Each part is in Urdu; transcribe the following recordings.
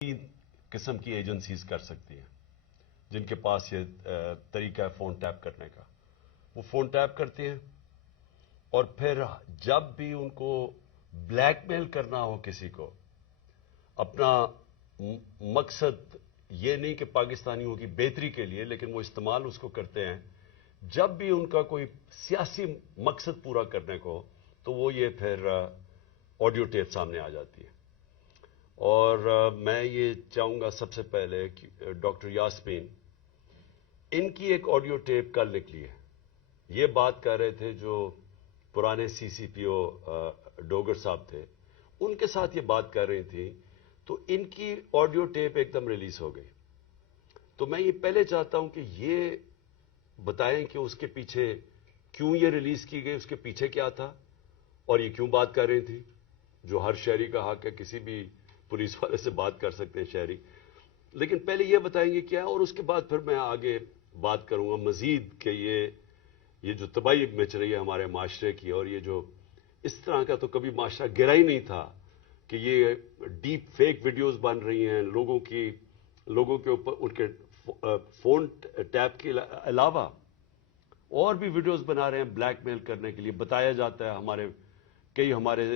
تین قسم کی ایجنسیز کر سکتی ہیں جن کے پاس یہ طریقہ ہے فون ٹیپ کرنے کا. وہ فون ٹیپ کرتے ہیں اور پھر جب بھی ان کو بلیک میل کرنا ہو کسی کو، اپنا مقصد یہ نہیں کہ پاکستانیوں کی بہتری کے لیے، لیکن وہ استعمال اس کو کرتے ہیں جب بھی ان کا کوئی سیاسی مقصد پورا کرنے کو، تو وہ یہ پھر آڈیو ٹیپ سامنے آ جاتی ہے. اور میں یہ چاہوں گا سب سے پہلے کہ ڈاکٹر یاسمین، ان کی ایک آڈیو ٹیپ کل نکلی ہے. یہ بات کر رہے تھے جو پرانے سی سی پی او ڈوگر صاحب تھے، ان کے ساتھ یہ بات کر رہی تھی، تو ان کی آڈیو ٹیپ ایک دم ریلیز ہو گئی. تو میں یہ پہلے چاہتا ہوں کہ یہ بتائیں کہ اس کے پیچھے کیوں یہ ریلیز کی گئی، اس کے پیچھے کیا تھا، اور یہ کیوں بات کر رہی تھی. جو ہر شہری کا حق ہے، کسی بھی پولیس والے سے بات کر سکتے ہیں شہری، لیکن پہلے یہ بتائیں گے کیا، اور اس کے بعد پھر میں آگے بات کروں گا مزید کہ یہ جو تباہی مچ رہی ہے ہمارے معاشرے کی، اور یہ جو اس طرح کا تو کبھی معاشرہ گرا ہی نہیں تھا کہ یہ ڈیپ فیک ویڈیوز بن رہی ہیں لوگوں کے اوپر، ان کے فون ٹیپ کے علاوہ اور بھی ویڈیوز بنا رہے ہیں بلیک میل کرنے کے لیے. بتایا جاتا ہے کئی ہمارے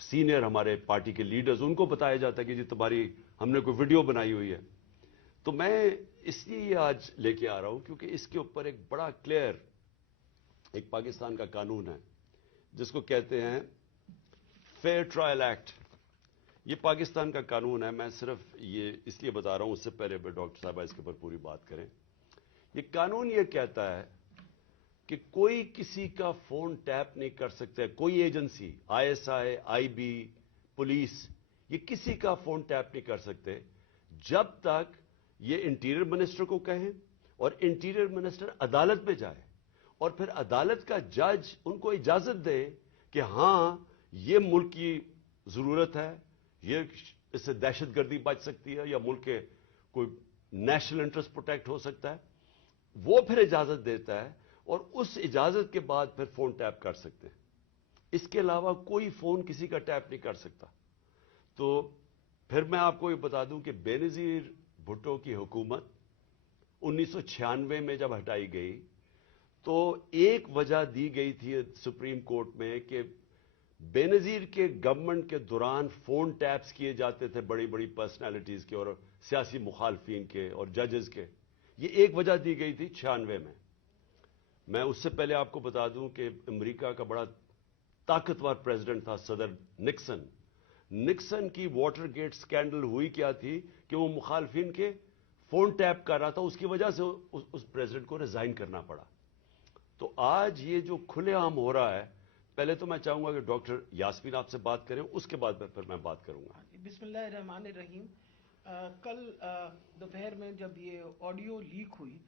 سینئر ہمارے پارٹی کے لیڈرز، ان کو بتایا جاتا ہے کہ جی تمہاری ہم نے کوئی ویڈیو بنائی ہوئی ہے. تو میں اس لیے یہ آج لے کے آ رہا ہوں کیونکہ اس کے اوپر ایک بڑا کلیئر ایک پاکستان کا قانون ہے جس کو کہتے ہیں فیئر ٹرائل ایکٹ. یہ پاکستان کا قانون ہے. میں صرف یہ اس لیے بتا رہا ہوں، اس سے پہلے ڈاکٹر صاحبہ اس کے اوپر پوری بات کریں. یہ قانون یہ کہتا ہے کہ کوئی کسی کا فون ٹیپ نہیں کر سکتا ہے، کوئی agency, I S I, I B, police, یہ کسی کا فون ٹیپ نہیں کر سکتے جب تک یہ انٹیریئر منسٹر کو کہیں اور انٹیریئر منسٹر عدالت میں جائے اور پھر عدالت کا جج ان کو اجازت دے کہ ہاں یہ ملک کی ضرورت ہے، یہ اس سے دہشت گردی بچ سکتی ہے یا ملک کے کوئی نیشنل انٹرسٹ پروٹیکٹ ہو سکتا ہے. وہ پھر اجازت دیتا ہے اور اس اجازت کے بعد پھر فون ٹیپ کر سکتے ہیں. اس کے علاوہ کوئی فون کسی کا ٹیپ نہیں کر سکتا. تو پھر میں آپ کو یہ بتا دوں کہ بے نظیر بھٹو کی حکومت 1996 میں جب ہٹائی گئی تو ایک وجہ دی گئی تھی سپریم کورٹ میں کہ بے نظیر کے گورنمنٹ کے دوران فون ٹیپس کیے جاتے تھے بڑی بڑی پرسنالٹیز کے اور سیاسی مخالفین کے اور ججز کے. یہ ایک وجہ دی گئی تھی 96 میں. میں اس سے پہلے آپ کو بتا دوں کہ امریکہ کا بڑا طاقتور پریزیڈنٹ تھا صدر نکسن. نکسن کی واٹر گیٹ سکینڈل ہوئی کیا تھی کہ وہ مخالفین کے فون ٹیپ کر رہا تھا، اس کی وجہ سے اس پریزیڈنٹ کو ریزائن کرنا پڑا. تو آج یہ جو کھلے عام ہو رہا ہے، پہلے تو میں چاہوں گا کہ ڈاکٹر یاسمین آپ سے بات کریں، اس کے بعد پھر میں بات کروں گا. بسم اللہ الرحمن الرحیم. کل دوپہر میں جب یہ آڈیو لیک ہوئی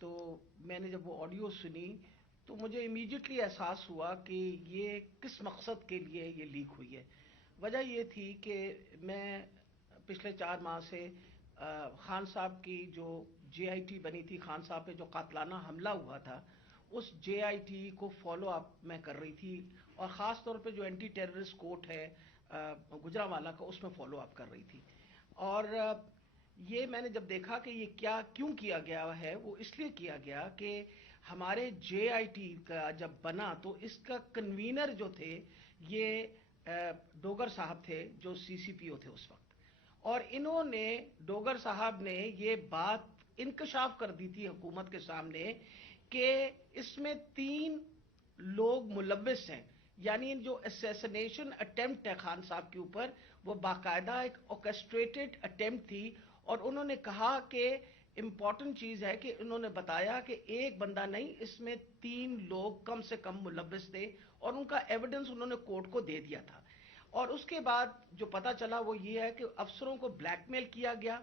تو میں نے جب وہ آڈیو سنی تو مجھے امیڈیٹلی احساس ہوا کہ یہ کس مقصد کے لیے یہ لیک ہوئی ہے. وجہ یہ تھی کہ میں پچھلے 4 ماہ سے خان صاحب کی جو جے آئی ٹی بنی تھی، خان صاحب پہ جو قاتلانہ حملہ ہوا تھا، اس جے آئی ٹی کو فالو اپ میں کر رہی تھی، اور خاص طور پہ جو اینٹی ٹیررسٹ کورٹ ہے گجرانوالہ کا، اس میں فالو اپ کر رہی تھی. اور یہ میں نے جب دیکھا کہ یہ کیوں کیا گیا ہے، وہ اس لیے کیا گیا کہ ہمارے جے آئی ٹی کا جب بنا تو اس کا کنوینر جو تھے یہ ڈوگر صاحب تھے جو سی سی پی او تھے اس وقت. اور انہوں نے ڈوگر صاحب نے یہ بات انکشاف کر دی تھی حکومت کے سامنے کہ اس میں 3 لوگ ملوث ہیں. یعنی جو اسیسنیشن اٹیمپٹ ہے خان صاحب کے اوپر، وہ باقاعدہ ایک اوکسٹریٹڈ اٹیمپٹ تھی. اور انہوں نے کہا کہ امپورٹنٹ چیز ہے کہ انہوں نے بتایا کہ ایک بندہ نہیں، اس میں 3 لوگ کم سے کم ملوث تھے، اور ان کا ایویڈنس انہوں نے کورٹ کو دے دیا تھا. اور اس کے بعد جو پتا چلا وہ یہ ہے کہ افسروں کو بلیک میل کیا گیا.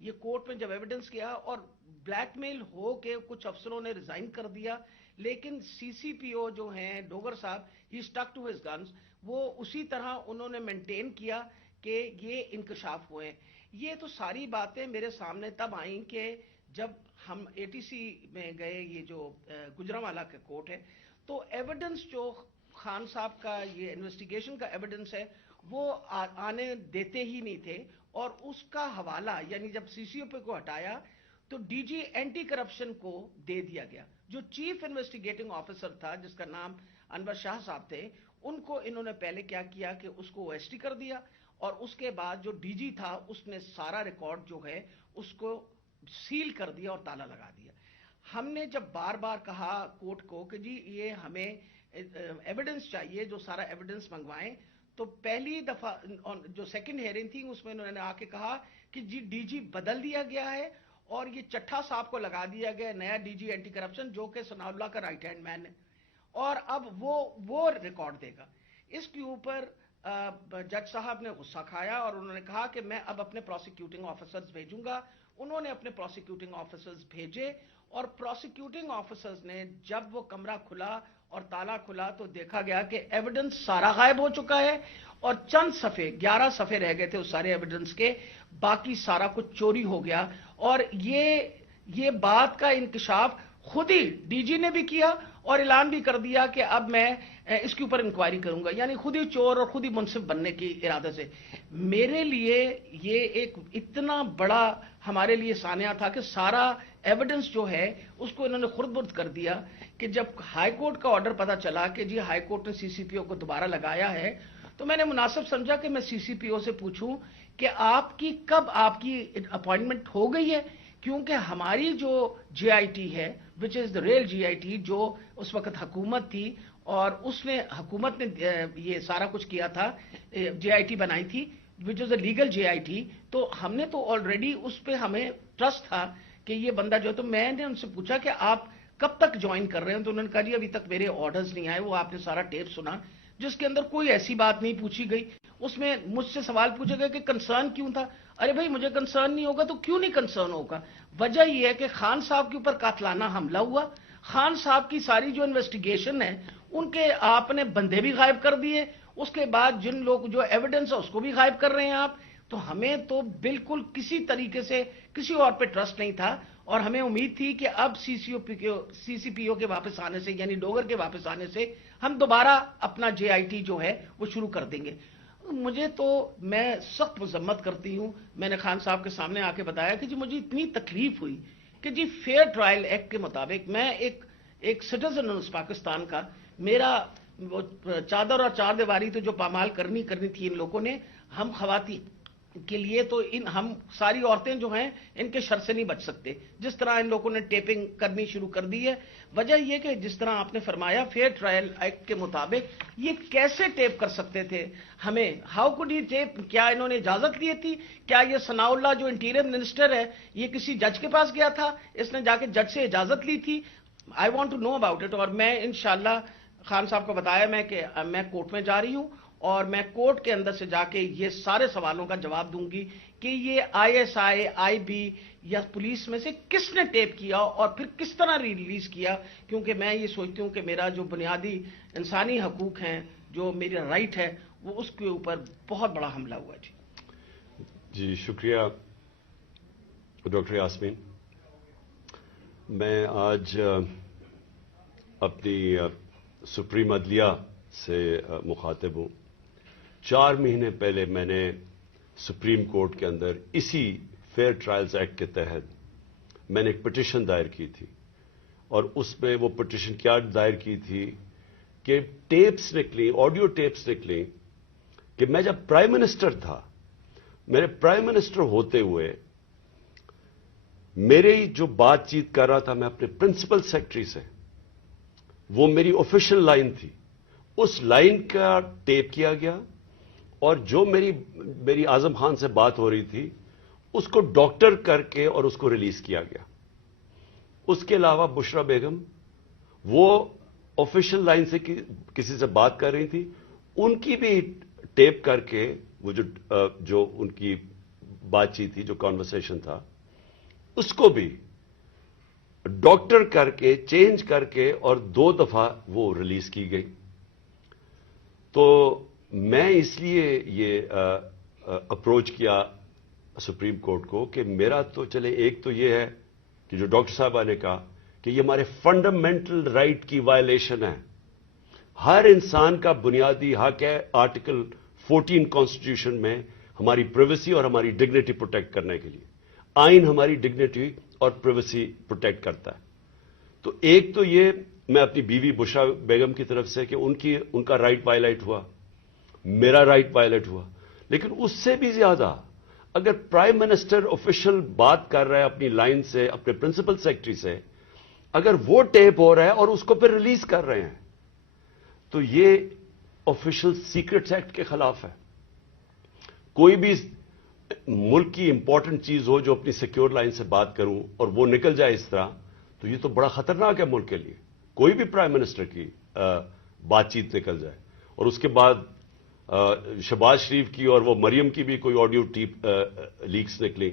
یہ کورٹ میں جب ایویڈنس کیا اور بلیک میل ہو کے کچھ افسروں نے ریزائن کر دیا، لیکن سی سی پی او جو ہیں ڈوگر صاحب، ہی اسٹک ٹو ہز گنز، وہ اسی طرح انہوں نے مینٹین کیا کہ یہ انکشاف ہوئے. یہ تو ساری باتیں میرے سامنے تب آئیں کہ جب ہم اے ٹی سی میں گئے، یہ جو گجرانوالہ کا کورٹ ہے، تو ایویڈنس جو خان صاحب کا یہ انویسٹیگیشن کا ایویڈنس ہے وہ آنے دیتے ہی نہیں تھے، اور اس کا حوالہ یعنی جب سی سی او پی کو ہٹایا تو ڈی جی اینٹی کرپشن کو دے دیا گیا. جو چیف انویسٹیگیٹنگ آفیسر تھا جس کا نام انور شاہ صاحب تھے، ان کو انہوں نے پہلے کیا کیا کہ اس کو او ایس ٹی کر دیا، اور اس کے بعد جو ڈی جی تھا اس نے سارا ریکارڈ جو ہے اس کو سیل کر دیا اور تالا لگا دیا. ہم نے جب بار بار کہا کورٹ کو کہ جی یہ ہمیں ایویڈنس چاہیے، جو سارا ایویڈنس منگوائیں، تو پہلی دفعہ جو سیکنڈ ہیئرنگ تھی اس میں انہوں نے آ کے کہا کہ جی ڈی جی بدل دیا گیا ہے اور یہ چٹھا صاحب کو لگا دیا گیا نیا ڈی جی اینٹی کرپشن، جو کہ ثناء اللہ کا رائٹ ہینڈ مین ہے، اور اب وہ ریکارڈ دے گا. اس کے اوپر جج صاحب نے غصہ کھایا اور انہوں نے کہا کہ میں اب اپنے پروسیکیوٹنگ آفیسرز بھیجوں گا. انہوں نے اپنے پروسیکیوٹنگ آفیسرز بھیجے، اور پروسیکیوٹنگ آفیسرز نے جب وہ کمرہ کھلا اور تالا کھلا تو دیکھا گیا کہ ایویڈنس سارا غائب ہو چکا ہے، اور چند صفحے 11 صفحے رہ گئے تھے اس سارے ایویڈنس کے، باقی سارا کچھ چوری ہو گیا. اور یہ بات کا انکشاف خود ہی ڈی جی نے بھی کیا اور اعلان بھی کر دیا کہ اب میں اس کے اوپر انکوائری کروں گا، یعنی خود ہی چور اور خود ہی منصف بننے کی ارادے سے. میرے لیے یہ ایک اتنا بڑا ہمارے لیے سانحہ تھا کہ سارا ایویڈنس جو ہے اس کو انہوں نے خرد برد کر دیا، کہ جب ہائی کورٹ کا آرڈر پتا چلا کہ جی ہائی کورٹ نے سی سی پی او کو دوبارہ لگایا ہے، تو میں نے مناسب سمجھا کہ میں سی سی پی او سے پوچھوں کہ کب آپ کی اپوائنٹمنٹ ہو گئی ہے، کیونکہ ہماری جو جے آئی ٹی ہے وچ از دا ریل جے آئی ٹی، جو اس وقت حکومت تھی اور حکومت نے یہ سارا کچھ کیا تھا، جے آئی ٹی بنائی تھی وچ از a legal J I T, تو ہم نے تو آلریڈی اس پہ ہمیں ٹرسٹ تھا کہ یہ بندہ جو ہے. تو میں نے ان سے پوچھا کہ آپ کب تک جوائن کر رہے ہیں، تو انہوں نے کہا جی ابھی تک میرے آرڈرز نہیں آئے. وہ آپ نے سارا ٹیپ سنا جس کے اندر کوئی ایسی بات نہیں پوچھی گئی. اس میں مجھ سے سوال پوچھے گئے کہ کنسرن کیوں تھا. ارے بھائی مجھے کنسرن نہیں ہوگا تو کیوں نہیں کنسرن ہوگا؟ وجہ یہ ہے کہ خان صاحب کے اوپر قاتلانہ حملہ ہوا، خان صاحب کی ساری جو انویسٹیگیشن ہے ان کے آپ نے بندے بھی غائب کر دیے، اس کے بعد جن لوگ جو ایویڈنس ہے اس کو بھی غائب کر رہے ہیں آپ. تو ہمیں تو بالکل کسی طریقے سے کسی اور پہ ٹرسٹ نہیں تھا، اور ہمیں امید تھی کہ اب سی سی پی او کے واپس آنے سے، یعنی ڈوگر کے واپس آنے سے ہم دوبارہ اپنا جے آئی ٹی جو ہے وہ شروع کر دیں گے. میں سخت مذمت کرتی ہوں. میں نے خان صاحب کے سامنے آ کے بتایا کہ جی مجھے اتنی تکلیف ہوئی کہ جی فیئر ٹرائل ایکٹ کے مطابق میں ایک سٹیزن ہوں اس پاکستان کا، میرا وہ چادر اور چار دیواری تو جو پامال کرنی تھی ان لوگوں نے، ہم خواتین کے لیے تو ہم ساری عورتیں جو ہیں ان کے شر سے نہیں بچ سکتے. جس طرح ان لوگوں نے ٹیپنگ کرنی شروع کر دی ہے، وجہ یہ کہ جس طرح آپ نے فرمایا فیئر ٹرائل ایکٹ کے مطابق یہ کیسے ٹیپ کر سکتے تھے ہمیں؟ How could he tap? کیا انہوں نے اجازت لی تھی؟ کیا یہ ثناء اللہ جو انٹیریئر منسٹر ہے یہ کسی جج کے پاس گیا تھا؟ اس نے جا کے جج سے اجازت لی تھی؟ I want to know about it. اور میں انشاءاللہ خان صاحب کو بتایا کہ میں کورٹ میں جا رہی ہوں اور میں کورٹ کے اندر سے جا کے یہ سارے سوالوں کا جواب دوں گی کہ یہ I S I, I B یا پولیس میں سے کس نے ٹیپ کیا اور پھر کس طرح ریلیز کیا. کیونکہ میں یہ سوچتی ہوں کہ میرا جو بنیادی انسانی حقوق ہیں، جو میرا رائٹ ہے، وہ اس کے اوپر بہت بڑا حملہ ہوا. جی شکریہ ڈاکٹر یاسمین. میں آج اپنی سپریم عدلیہ سے مخاطب ہوں. 4 مہینے پہلے میں نے سپریم کورٹ کے اندر اسی فیئر ٹرائلز ایکٹ کے تحت میں نے ایک پٹیشن دائر کی تھی، اور اس میں وہ پٹیشن کیا دائر کی تھی کہ ٹیپس نکلی، آڈیو ٹیپس نکلی کہ میں جب پرائم منسٹر تھا، میرے پرائم منسٹر ہوتے ہوئے میرے جو بات چیت کر رہا تھا میں اپنے پرنسپل سیکرٹری سے، وہ میری آفیشیل لائن تھی، اس لائن کا ٹیپ کیا گیا، اور جو میری اعظم خان سے بات ہو رہی تھی اس کو ڈاکٹر کر کے اور اس کو ریلیز کیا گیا. اس کے علاوہ بشرا بیگم وہ آفیشیل لائن سے کسی سے بات کر رہی تھی، ان کی بھی ٹیپ کر کے وہ جو ان کی بات چیت تھی، جو کانورسیشن تھا، اس کو بھی ڈاکٹر کر کے چینج کر کے اور 2 دفعہ وہ ریلیز کی گئی. تو میں اس لیے یہ اپروچ کیا سپریم کورٹ کو کہ میرا تو چلے ایک تو یہ ہے کہ جو ڈاکٹر صاحبہ نے کہا کہ یہ ہمارے فنڈامنٹل رائٹ کی وائلیشن ہے. ہر انسان کا بنیادی حق ہے آرٹیکل 14 کانسٹیٹیوشن میں ہماری پرائیویسی اور ہماری ڈگنیٹی پروٹیکٹ کرنے کے لیے. آئین ہماری ڈگنیٹی اور پرائیویسی پروٹیکٹ کرتا ہے. تو ایک تو یہ میں اپنی بیوی بشرا بیگم کی طرف سے کہ ان کا رائٹ وائلیٹ ہوا, میرا رائٹ وائلیٹ ہوا, لیکن اس سے بھی زیادہ اگر پرائم منسٹر آفیشل بات کر رہا ہے اپنی لائن سے, اپنے پرنسپل سیکرٹری سے, اگر وہ ٹیپ ہو رہا ہے اور اس کو پھر ریلیز کر رہے ہیں تو یہ آفیشل سیکرٹس ایکٹ کے خلاف ہے. کوئی بھی ملک کی امپورٹنٹ چیز ہو جو اپنی سیکیور لائن سے بات کروں اور وہ نکل جائے اس طرح, تو یہ تو بڑا خطرناک ہے ملک کے لیے. کوئی بھی پرائم منسٹر کی بات چیت نکل جائے, اور اس کے بعد شہباز شریف کی اور وہ مریم کی بھی کوئی آڈیو ٹیپ لیکس نکلی,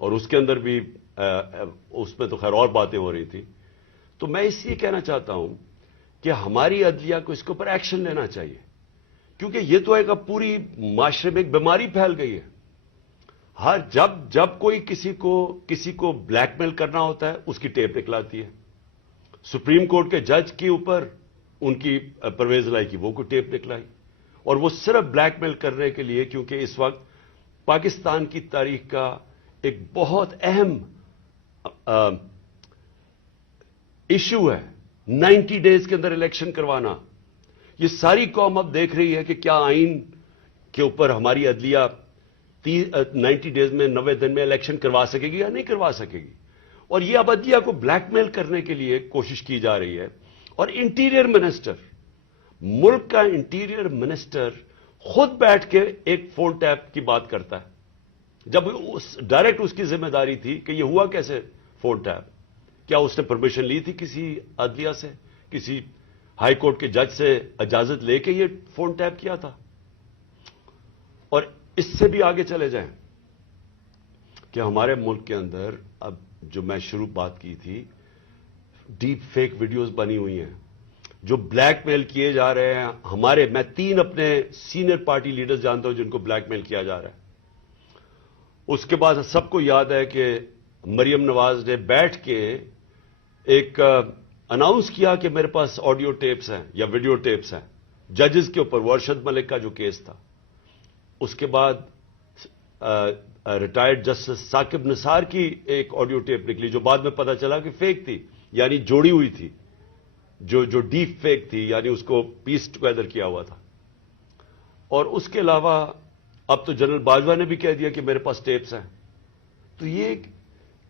اور اس کے اندر بھی اس میں تو خیر اور باتیں ہو رہی تھی. تو میں اس لیے کہنا چاہتا ہوں کہ ہماری عدلیہ کو اس کے اوپر ایکشن لینا چاہیے, کیونکہ یہ تو ایک اب پوری معاشرے میں ایک بیماری پھیل گئی ہے. ہر جب کوئی کسی کو بلیک میل کرنا ہوتا ہے اس کی ٹیپ نکلاتی ہے. سپریم کورٹ کے جج کے اوپر ان کی پرویز لائی کی وہ کو ٹیپ نکلائی, اور وہ صرف بلیک میل کرنے کے لیے, کیونکہ اس وقت پاکستان کی تاریخ کا ایک بہت اہم ایشو ہے 90 ڈیز کے اندر الیکشن کروانا. یہ ساری قوم اب دیکھ رہی ہے کہ کیا آئین کے اوپر ہماری عدلیہ 90 ڈیز میں 90 دن میں الیکشن کروا سکے گی یا نہیں کروا سکے گی. اور یہ اب عدلیہ کو بلیک میل کرنے کے لیے کوشش کی جا رہی ہے. اور انٹیریئر منسٹر, ملک کا انٹیریئر منسٹر خود بیٹھ کے ایک فون ٹیپ کی بات کرتا ہے, جب ڈائریکٹ اس کی ذمہ داری تھی کہ یہ ہوا کیسے فون ٹیپ. کیا اس نے پرمیشن لی تھی کسی عدلیہ سے, کسی ہائی کورٹ کے جج سے اجازت لے کے یہ فون ٹیپ کیا تھا؟ اور اس سے بھی آگے چلے جائیں کہ ہمارے ملک کے اندر اب جو میں شروع بات کی تھی, ڈیپ فیک ویڈیوز بنی ہوئی ہیں جو بلیک میل کیے جا رہے ہیں. میں 3 اپنے سینئر پارٹی لیڈرز جانتا ہوں جن کو بلیک میل کیا جا رہا ہے. اس کے بعد سب کو یاد ہے کہ مریم نواز نے بیٹھ کے ایک اناؤنس کیا کہ میرے پاس آڈیو ٹیپس ہیں یا ویڈیو ٹیپس ہیں ججز کے اوپر, وہ ارشد ملک کا جو کیس تھا. اس کے بعد ریٹائرڈ جسٹس ثاقب نثار کی ایک آڈیو ٹیپ نکلی جو بعد میں پتا چلا کہ فیک تھی, یعنی جوڑی ہوئی تھی, جو ڈیپ فیک تھی, یعنی اس کو پیس ٹوگیدر کیا ہوا تھا. اور اس کے علاوہ اب تو جنرل باجوہ نے بھی کہہ دیا کہ میرے پاس ٹیپس ہیں. تو یہ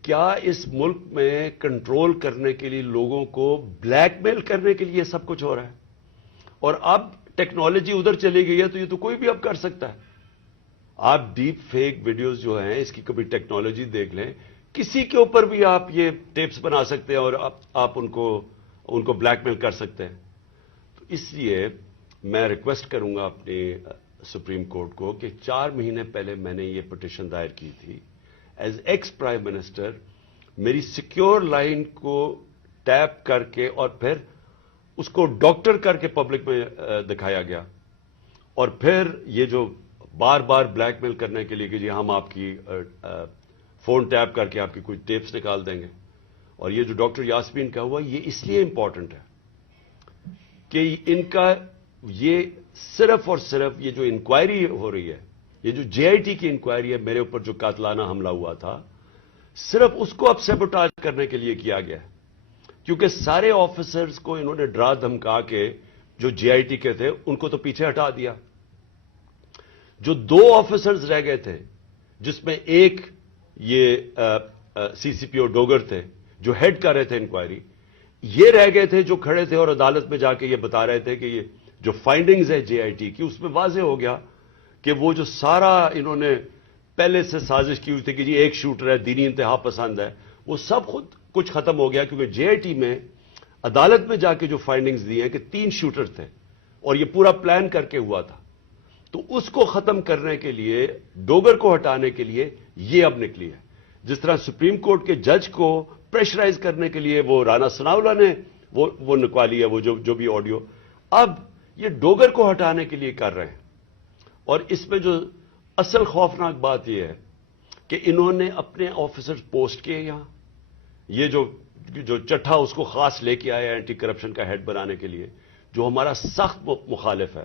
کیا اس ملک میں کنٹرول کرنے کے لیے, لوگوں کو بلیک میل کرنے کے لیے یہ سب کچھ ہو رہا ہے؟ اور اب ٹیکنالوجی ادھر چلی گئی ہے تو یہ تو کوئی بھی اب کر سکتا ہے. آپ ڈیپ فیک ویڈیوز جو ہیں اس کی کبھی ٹیکنالوجی دیکھ لیں, کسی کے اوپر بھی آپ یہ ٹیپس بنا سکتے ہیں اور آپ ان کو بلیک میل کر سکتے ہیں. تو اس لیے میں ریکویسٹ کروں گا اپنے سپریم کورٹ کو کہ 4 مہینے پہلے میں نے یہ پٹیشن دائر کی تھی. ایز ایکس پرائم منسٹر میری سیکیور لائن کو ٹیپ کر کے اور پھر اس کو ڈاکٹر کر کے پبلک میں دکھایا گیا, اور پھر یہ جو بار بار بلیک میل کرنے کے لیے کہ جی ہم آپ کی فون ٹیپ کر کے آپ کی کوئی ٹیپس نکال دیں گے. اور یہ جو ڈاکٹر یاسمین کا ہوا یہ اس لیے امپورٹنٹ ہے کہ ان کا یہ صرف اور صرف یہ جو انکوائری ہو رہی ہے, یہ جو جے آئی ٹی کی انکوائری ہے میرے اوپر جو قاتلانہ حملہ ہوا تھا, صرف اس کو اب سیبوٹاج کرنے کے لیے کیا گیا ہے. کیونکہ سارے آفیسرز کو انہوں نے ڈرا دھمکا کے جو جے آئی ٹی کے تھے ان کو تو پیچھے ہٹا دیا. جو 2 آفیسرز رہ گئے تھے جس میں ایک یہ سی سی پی او ڈوگر تھے جو ہیڈ کر رہے تھے انکوائری, یہ رہ گئے تھے جو کھڑے تھے اور عدالت میں جا کے یہ بتا رہے تھے کہ یہ جو فائنڈنگز ہے جے آئی ٹی کی, اس میں واضح ہو گیا کہ وہ جو سارا انہوں نے پہلے سے سازش کی ہوئی تھی کہ جی ایک شوٹر ہے, دینی انتہا پسند ہے, وہ سب خود کچھ ختم ہو گیا. کیونکہ جے آئی ٹی میں عدالت میں جا کے جو فائنڈنگز دی ہیں کہ 3 شوٹر تھے اور یہ پورا پلان کر کے ہوا تھا. تو اس کو ختم کرنے کے لیے, ڈوگر کو ہٹانے کے لیے یہ اب نکلی ہے. جس طرح سپریم کورٹ کے جج کو پریشرائز کرنے کے لیے وہ رانا ثناءاللہ نے وہ نکوالی ہے, وہ جو بھی آڈیو, اب یہ ڈوگر کو ہٹانے کے لیے کر رہے ہیں. اور اس میں جو اصل خوفناک بات یہ ہے کہ انہوں نے اپنے آفیسر پوسٹ کیے یہاں, یہ جو چٹھا اس کو خاص لے کے آیا اینٹی کرپشن کا ہیڈ بنانے کے لیے, جو ہمارا سخت مخالف ہے,